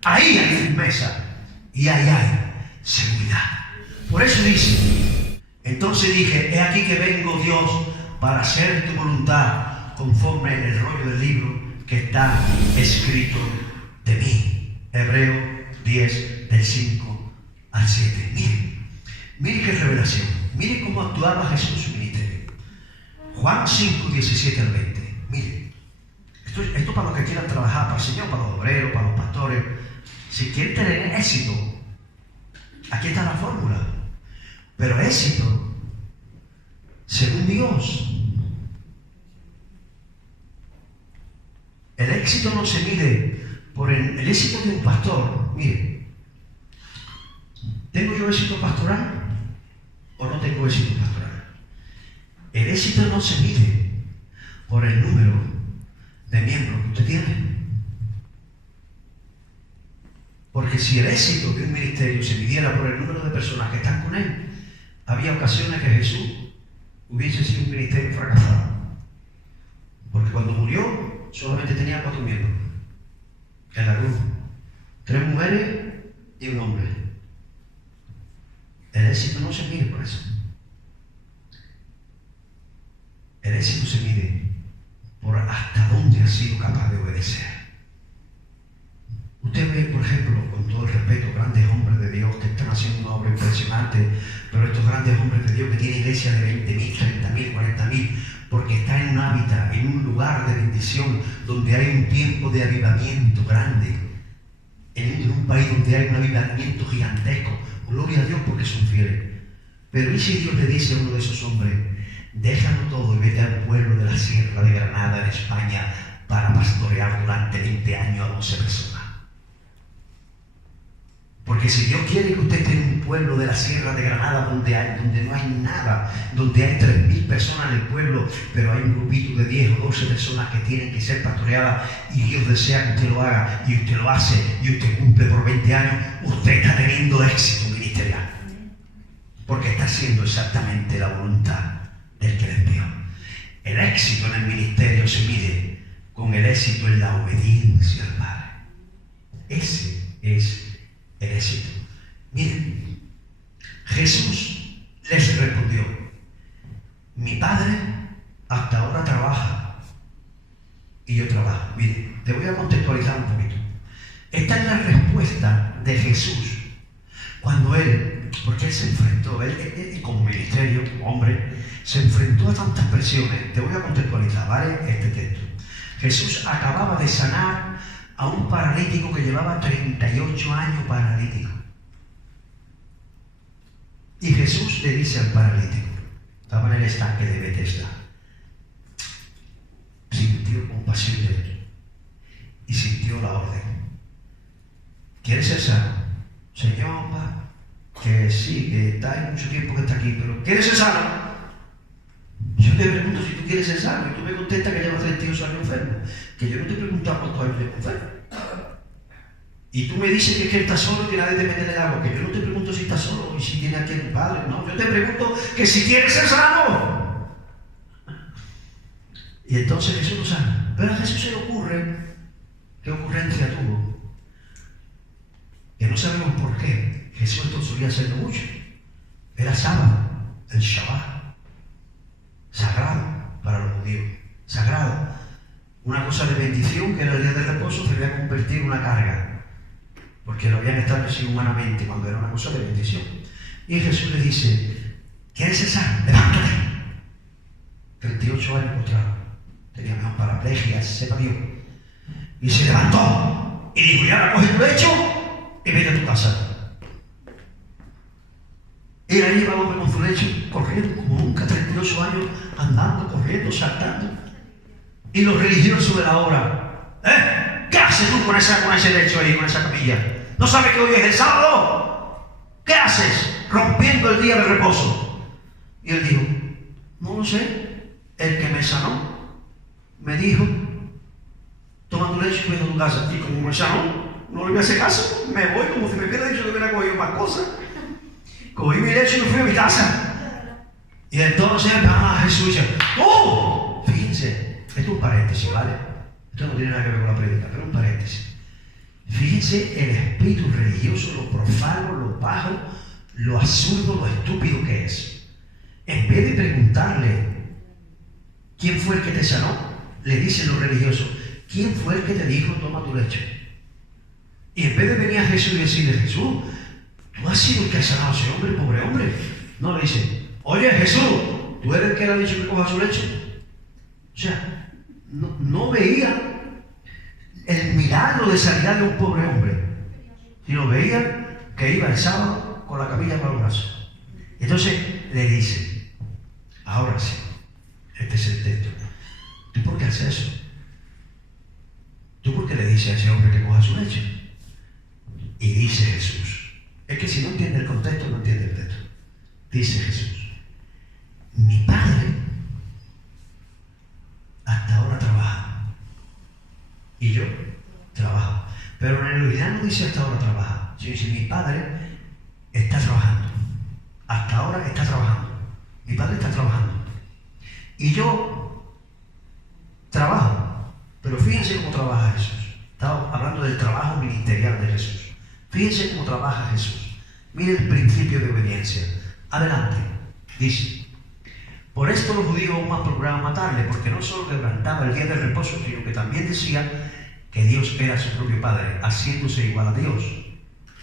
Ahí hay firmeza. Y ahí hay seguridad. Por eso dice, entonces dije, he aquí que vengo, Dios, para hacer tu voluntad conforme en el rollo del libro que está escrito de mí. Hebreo 10, del 5 al 7. Miren qué revelación. Miren cómo actuaba Jesús en su ministerio. Juan 5, 17 al 20. Miren, esto Esto para los que quieran trabajar para el Señor, para los obreros, para los pastores. Si quieren tener éxito, aquí está la fórmula. Pero éxito, según Dios, el éxito no se mide por el éxito de un pastor. Mire, ¿tengo yo éxito pastoral o no tengo éxito pastoral? El éxito no se mide por el número de miembros que usted tiene. Porque si el éxito de un ministerio se midiera por el número de personas que están con él, había ocasiones que Jesús hubiese sido un ministerio fracasado. Porque cuando murió, solamente tenía 4 miembros. En la cruz. 3 mujeres y un hombre. El éxito no se mide por eso. El éxito se mide por hasta dónde ha sido capaz de obedecer. Usted ve, por ejemplo, con todo el respeto, grandes hombres de Dios que están haciendo una obra impresionante, pero estos grandes hombres de Dios que tienen iglesias de 20.000, 30.000, 40.000, porque están en un hábitat, en un lugar de bendición, donde hay un tiempo de avivamiento grande, en un país donde hay un avivamiento gigantesco. Gloria a Dios porque son fieles. Pero ¿y si Dios le dice a uno de esos hombres, déjalo todo y vete al pueblo de la Sierra de Granada, en España, para pastorear durante 20 años a 12 personas? Porque si Dios quiere que usted esté en un pueblo de la Sierra de Granada donde no hay nada, donde hay 3.000 personas en el pueblo, pero hay un grupito de 10 o 12 personas que tienen que ser pastoreadas y Dios desea que usted lo haga y usted lo hace y usted cumple por 20 años, usted está teniendo éxito ministerial. Porque está haciendo exactamente la voluntad del que le envió. El éxito en el ministerio se mide con el éxito en la obediencia al Padre. Ese es el éxito. Miren, Jesús les respondió: mi Padre hasta ahora trabaja y yo trabajo. Miren, te voy a contextualizar un poquito. Esta es la respuesta de Jesús cuando porque él se enfrentó, él como ministerio, como hombre, se enfrentó a tantas presiones. Te voy a contextualizar, ¿vale? Este texto. Jesús acababa de sanar a un paralítico que llevaba 38 años paralítico. Y Jesús le dice al paralítico, estaba en el estanque de Betesda, sintió compasión de él y sintió la orden. ¿Quieres ser sano? Señor, que sí, que está hay mucho tiempo que está aquí, pero ¿quieres ser sano? Yo te pregunto si tú quieres ser sano y tú me contestas que llevas 38 años enfermo. Que yo no te he preguntado cuántos años llevas enfermo. Y tú me dices que es que estás solo y que nadie te mete en el agua. Que yo no te pregunto si estás solo y si tienes aquí a tu padre. No, yo te pregunto que si quieres ser sano. Y entonces Jesús lo sana. Pero a Jesús se le ocurre, ¿qué ocurrencia tuvo? Que no sabemos por qué. Jesús esto solía hacerlo mucho. Era sábado, el Shabbat. Sagrado para los judíos. Sagrado. Una cosa de bendición que era el día de reposo se había convertido en una carga. Porque lo habían establecido humanamente cuando era una cosa de bendición. Y Jesús le dice, ¿quieres ser sano? Levántate. 38 años postrado. Tenía una paraplegia, sepa Dios. Y se levantó. Y dijo, ya coge tu lecho y vete a tu casa. Y ahí iba el hombre con su lecho, corriendo como nunca, 38 años, andando, corriendo, saltando. Y los religiosos de la hora, ¿qué haces tú con ese lecho ahí, con esa camilla? ¿No sabes que hoy es el sábado? ¿Qué haces rompiendo el día de reposo? Y él dijo, no lo sé, el que me sanó me dijo, toma tu lecho y vete a tu casa. Y como me sanó, no le voy a hacer caso, me voy como si me hubiera dicho que hubiera cogido más cosas. Cogí mi lecho y me fui a mi casa. Y entonces, Jesús dice, ¡oh! Fíjense, esto es un paréntesis, ¿vale? Esto no tiene nada que ver con la prédica, pero un paréntesis. Fíjense el espíritu religioso, lo profano, lo bajo, lo absurdo, lo estúpido que es. En vez de preguntarle, ¿quién fue el que te sanó? Le dicen los religiosos, ¿quién fue el que te dijo, toma tu lecho? Y en vez de venir a Jesús y decirle, Jesús, ¿tú has sido el que ha sanado a ese hombre, pobre hombre? No, le dice, oye Jesús, ¿tú eres el que le ha dicho que coja su lecho? O sea, no veía milagro de sanidad de un pobre hombre, sino veía que iba el sábado con la camilla para los brazos. Entonces le dice, ahora sí, este es el texto. ¿Tú por qué haces eso? ¿Tú por qué le dices a ese hombre que coja su lecho? Y dice Jesús, es que si no entiende el contexto, no entiende el texto. Dice Jesús, mi Padre hasta ahora trabaja y yo trabajo. Pero en el original no dice hasta ahora trabaja, sino dice mi Padre está trabajando. Hasta ahora está trabajando. Mi Padre está trabajando. Y yo trabajo. Pero fíjense cómo trabaja Jesús. Estaba hablando del trabajo ministerial de Jesús. Fíjense cómo trabaja Jesús. Miren el principio de obediencia. Adelante. Dice, por esto los judíos aún más procuraban matarle, porque no solo quebrantaba el día del reposo, sino que también decía que Dios era su propio Padre, haciéndose igual a Dios.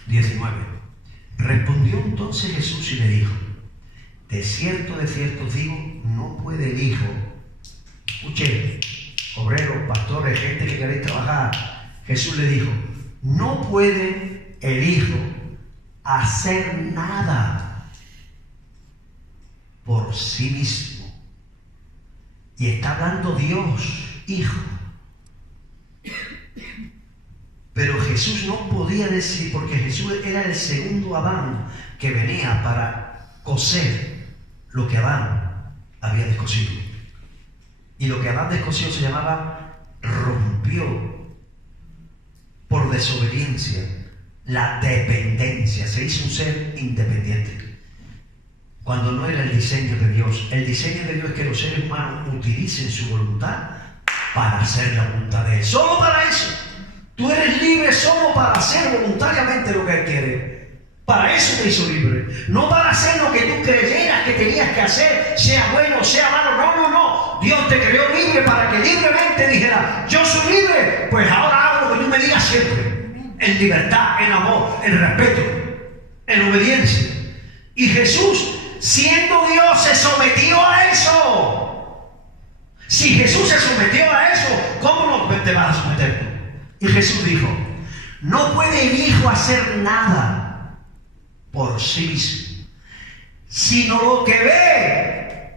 19. Respondió entonces Jesús y le dijo, de cierto os digo, no puede el Hijo. Escuchen, obreros, pastores, gente que queréis trabajar. Jesús le dijo, no puede el Hijo hacer nada por sí mismo. Y está hablando Dios, Hijo. Pero Jesús no podía decir, porque Jesús era el segundo Adán que venía para coser lo que Adán había descosido. Y lo que Adán descosió se llamaba rompió por desobediencia la dependencia. Se hizo un ser independiente. Cuando no era el diseño de Dios. El diseño de Dios es que los seres humanos utilicen su voluntad para hacer la voluntad de Él. Solo para eso. Tú eres libre solo para hacer voluntariamente lo que Él quiere. Para eso te hizo libre. No para hacer lo que tú creyeras que tenías que hacer, sea bueno o sea malo. No, no, no. Dios te creó libre para que libremente dijera, yo soy libre, pues ahora hago lo que tú me digas siempre. En libertad, en amor, en respeto, en obediencia. Y Jesús, siendo Dios, se sometió a eso. Si Jesús se sometió a eso, ¿cómo no te vas a someter tú? Y Jesús dijo, no puede el Hijo hacer nada por sí mismo, sino lo que ve.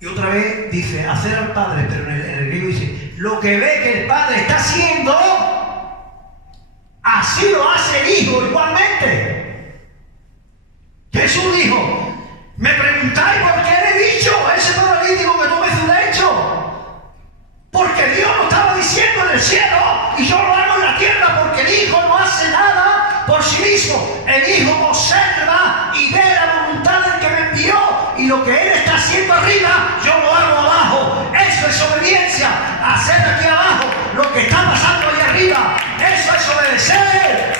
Y otra vez dice, hacer al Padre, pero en el griego dice, lo que ve que el Padre está haciendo, así lo hace el Hijo igualmente. Jesús dijo, me preguntáis por qué le he dicho a ese paralítico que tome su lecho. Porque Dios lo estaba diciendo en el cielo y yo lo hago en la tierra, porque el Hijo no hace nada por sí mismo. El Hijo observa y ve la voluntad del que me envió, y lo que Él está haciendo arriba, yo lo hago abajo. Eso es obediencia. Hacer aquí abajo lo que está pasando allá arriba. Eso es obedecer.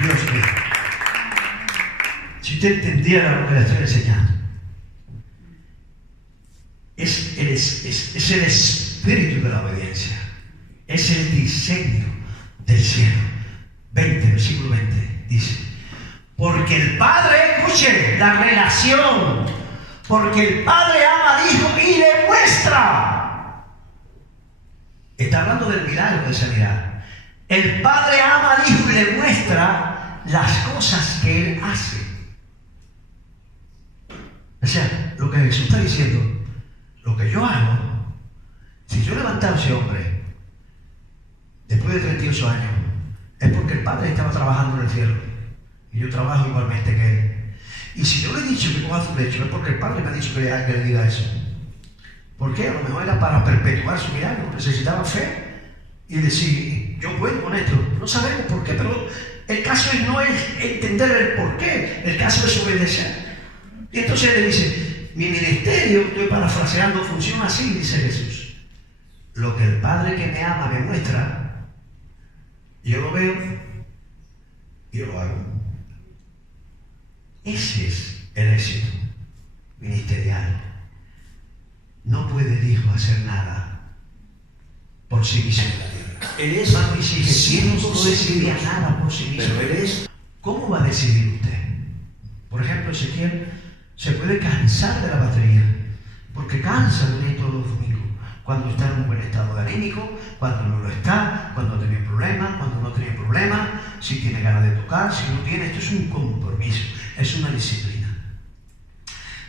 Dios mío. Si usted entendiera lo que le estoy enseñando, es el espíritu de la obediencia. Es el diseño del cielo. 20, versículo 20, dice, porque el Padre, escuche la relación, porque el Padre ama al Hijo y le muestra. Está hablando del milagro de sanidad. El Padre ama al Hijo y le muestra las cosas que Él hace. O sea, lo que Jesús está diciendo, lo que yo hago, si yo levantaba a ese hombre después de 38 años, es porque el Padre estaba trabajando en el cielo y yo trabajo igualmente que Él. Y si yo le he dicho que coja su lecho, es porque el Padre me ha dicho que le diga eso. ¿Por qué? A lo mejor era para perpetuar su milagro. Necesitaba fe y decir, yo puedo con esto. No sabemos por qué, pero el caso no es entender el por qué, el caso es obedecer. Y entonces le dice, mi ministerio, estoy parafraseando, funciona así, dice Jesús. Lo que el Padre que me ama me muestra, yo lo veo y yo lo hago. Ese es el éxito ministerial. No puede el Hijo hacer nada por sí mismo en la tierra. Él es, y si Jesús no decidía nada por sí mismo, Él es, ¿cómo va a decidir usted? Por ejemplo, Ezequiel se puede cansar de la batería, porque cansa de venir todos los domingos cuando está en en un buen estado de anímico, cuando no lo está, cuando tiene problemas, cuando no tiene problemas, si tiene ganas de tocar, si no tiene. Esto es un compromiso, es una disciplina.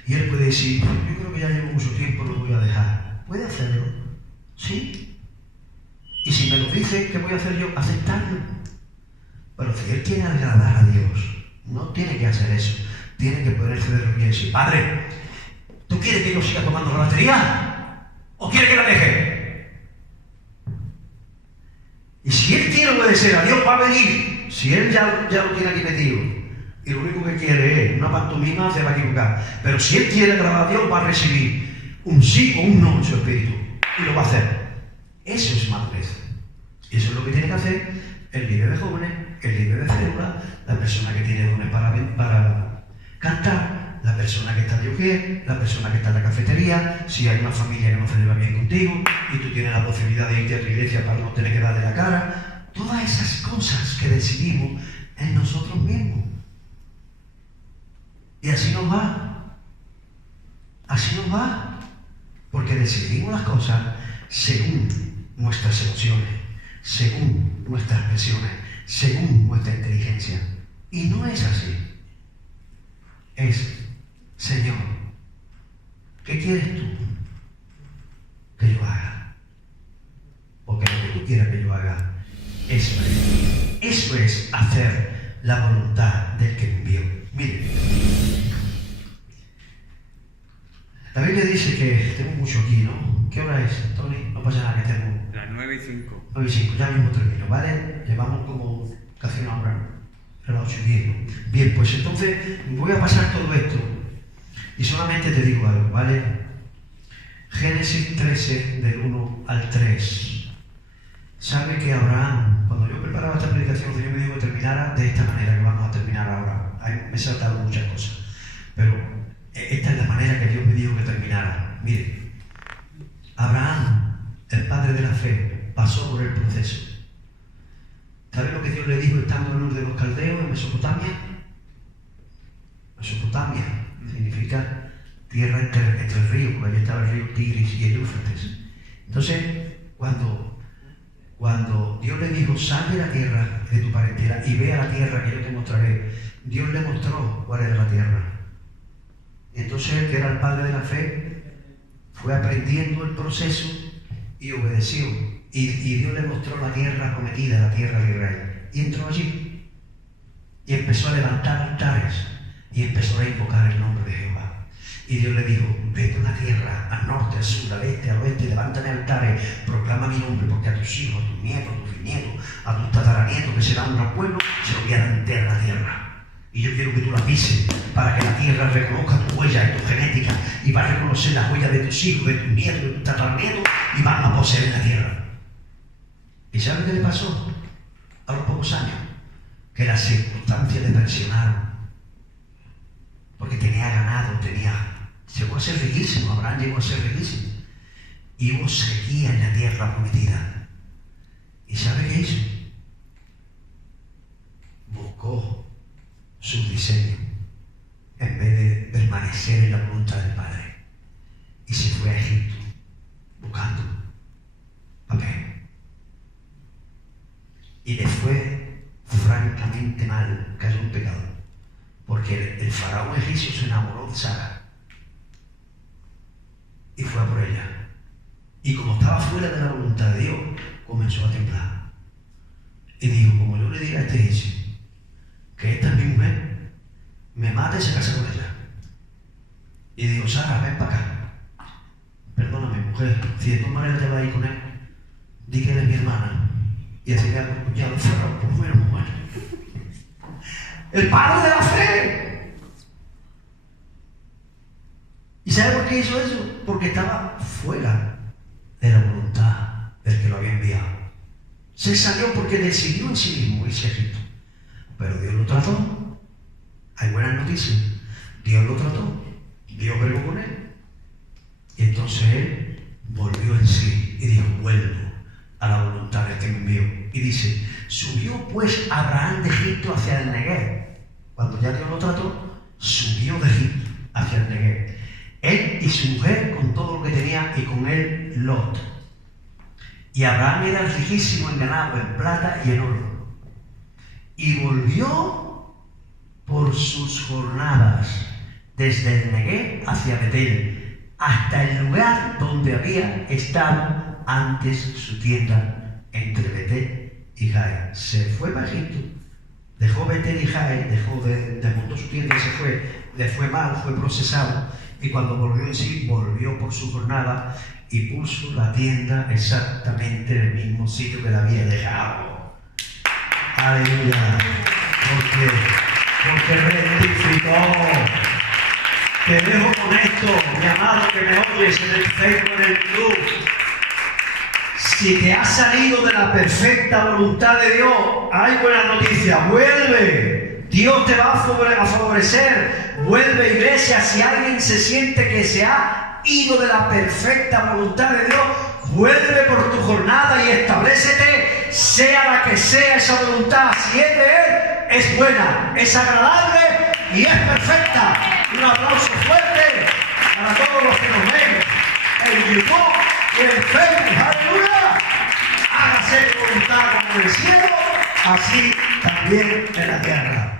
Y él puede decir, yo creo que ya llevo mucho tiempo, lo voy a dejar. ¿Puede hacerlo? ¿Sí? Y si me lo dice, ¿qué voy a hacer yo? Aceptarlo. Pero si él quiere agradar a Dios, no tiene que hacer eso. Tiene que ponerse de rodillas y decir, Padre, ¿tú quieres que yo siga tomando la batería? ¿O quieres que la deje? Y si él quiere obedecer a Dios, va a venir. Si él ya lo tiene aquí metido, y lo único que quiere es una pantomima, se va a equivocar. Pero si él quiere agradar a Dios, va a recibir un sí o un no en su espíritu. Y lo va a hacer. Eso es madurez. Y eso es lo que tiene que hacer el líder de jóvenes, el líder de célula, la persona que tiene dones para cantar, la persona que está de ujier, la persona que está en la cafetería, si hay una familia que no celebra bien contigo y tú tienes la posibilidad de irte a tu iglesia para no tener que darle la cara. Todas esas cosas que decidimos en nosotros mismos. Y así nos va. Así nos va. Porque decidimos las cosas según nuestras emociones, según nuestras presiones, según nuestra inteligencia. Y no es así. Es, Señor, ¿qué quieres tú que yo haga? Porque lo que tú quieras que yo haga, eso es hacer la voluntad del que me envió. Miren, la Biblia dice que tengo mucho aquí, ¿no? ¿Qué hora es, Tony? No pasa nada, que tengo. Las 9:05. 9:05, ya mismo termino, ¿vale? Llevamos como casi una hora, a las 8:10, ¿no? Bien, pues entonces voy a pasar todo esto y solamente te digo algo, ¿vale? Génesis 13, del 1 al 3. Sabe que Abraham, cuando yo preparaba esta predicación, el Señor me dijo que terminara de esta manera, que vamos a terminar ahora. Me he saltado muchas cosas, pero esta es la manera que Dios me dijo que terminara. Mire, Abraham, el padre de la fe, pasó por el proceso. ¿Sabe lo que Dios le dijo estando en Ur de los Caldeos, en Mesopotamia? Mesopotamia significa tierra entre el río, porque allí estaba el río Tigris y el Éufrates. Entonces, cuando Dios le dijo, sal de la tierra de tu parentela y ve a la tierra que yo te mostraré, Dios le mostró cuál era la tierra. Entonces él, que era el padre de la fe, fue aprendiendo el proceso y obedeció. Y Dios le mostró la tierra prometida, la tierra de Israel. Y entró allí. Y empezó a levantar altares. Y empezó a invocar el nombre de Jehová. Y Dios le dijo, vete a una tierra, al norte, al sur, al este, al oeste, levántame altares, proclama mi nombre, porque a tus hijos, a tus nietos, a tus bisnietos, a tus tataranietos, que será un gran pueblo, se lo voy a dar entera la tierra. Y yo quiero que tú la pises para que la tierra reconozca tu huella y tu genética y va a reconocer las huellas de tus hijos, de tus nietos, de tus tataranietos y van a poseer la tierra. ¿Y sabes qué le pasó? A los pocos años, que las circunstancias le presionaron, porque tenía ganado, llegó a ser riquísimo, Abraham llegó a ser riquísimo, y hubo sequía en la tierra prometida. ¿Y sabe qué hizo? Buscó sus diseños en vez de permanecer en la voluntad del Padre, y se fue a Egipto buscando papel. Y le fue francamente mal, cayó en pecado, porque el faraón egipcio se enamoró de Sara y fue a por ella. Y como estaba fuera de la voluntad de Dios, comenzó a temblar. Y dijo, como yo le diga a este egipcio que esta es mi mujer, me mata y se casa con ella. Y dijo, Sara, ven para acá. Perdóname, mujer, si de todas maneras te vas a ir con él, di que eres mi hermana. Y así le ha cuñado el faraón, por lo menos mujer. El padre de la fe. ¿Y sabe por qué hizo eso? Porque estaba fuera de la voluntad del que lo había enviado. Se salió porque decidió en sí mismo irse a Egipto. Pero Dios lo trató. Hay buenas noticias. Dios lo trató. Dios bregó con él. Y entonces él volvió en sí y dijo, vuelvo a la voluntad del que me envió. Y dice, subió pues Abraham de Egipto hacia el Neguev. Cuando ya Dios lo trató, subió de Egipto hacia el Neguev. Él y su mujer con todo lo que tenía y con él Lot. Y Abraham era riquísimo en ganado, en plata y en oro. Y volvió por sus jornadas desde el Neguev hacia Betel, hasta el lugar donde había estado antes su tienda entre Betel y Jai. Se fue para Egipto, dejó Betel y Jai, desmontó su tienda y se fue, le fue mal, fue procesado, y cuando volvió en sí, volvió por su jornada y puso la tienda exactamente en el mismo sitio que la había dejado. Aleluya, porque rectificó. Te dejo con esto, mi amado que me oyes en el Facebook, en el YouTube. Si te has salido de la perfecta voluntad de Dios, hay buena noticia, vuelve. Dios te va a favorecer. Vuelve, iglesia. Si alguien se siente que se ha ido de la perfecta voluntad de Dios, vuelve por tu jornada y establécete, sea la que sea esa voluntad. Si es de Él, es buena, es agradable y es perfecta. Un aplauso fuerte para todos los que nos ven en YouTube y en Facebook. ¡Aleluya! Hágase tu voluntad como en el cielo, así también en la tierra.